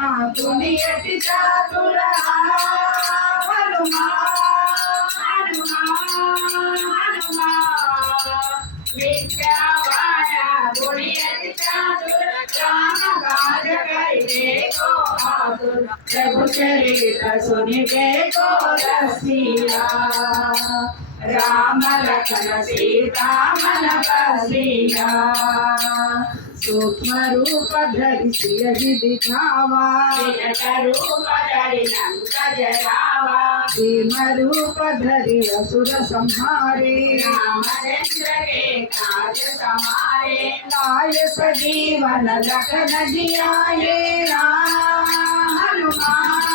दुनियति चातुरा हनुमान हनुमान हनुमान विद्यावाना दुनियति चातुर राम काज करिबे को आतुर प्रभु चरित सुनिबे को रसिया राम लखन सीता मन बसिया सूक्ष्म रूप धरि सियहि दिखावा रूप धरि लंक जरावा भीम रूप धरि असुर संहारे रामचंद्र के काज समारे लाय सजीवन लखन जियाए हनुमान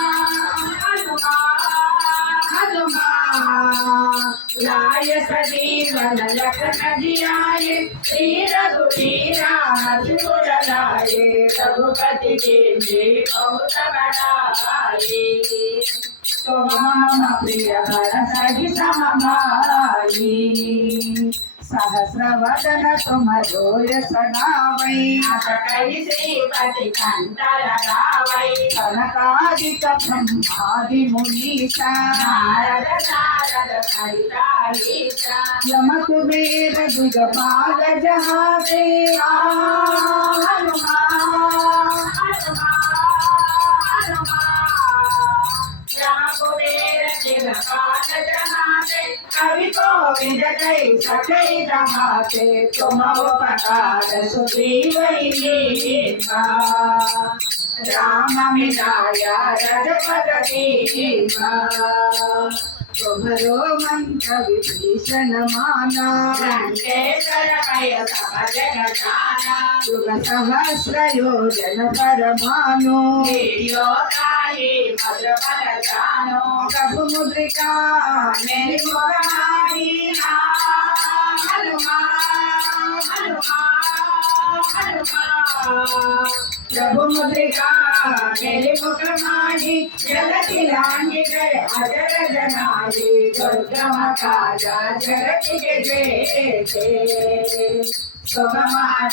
हनुमान लाय सजीवन लखन जियाए श्री रघुवीरा हरिपुर लाए रघुपति के बहुत बड़ाई तुम मम प्रिय भरत समभाई सहस्रवदन तुम यश गावै सकल श्रीपति कंठ लगावै कनकादिक ब्रह्मादि मुनीसा नारद सहिता ईसा यम कुबेर दिगपाल जहाते हनुमान कवि गोविंद कई सकै रहाते तुम उपकार सुग्रीव राम मिलाया रजपद दीना तुम्हारो मंत्र विभीषण माना लंकेश्वर भय सब जग जाना युग सहस्र योजन पर भानु वीर्योदायी भद्र बल जानो प्रभु मुद्रिका मेरी मुरारी हनुमान हनुमान हनुमान प्रभु मुद्रिका मेरे मुख माही जगति लांगी गए अजर जनाई दुर्गम काजा जगति के जेते सुगमान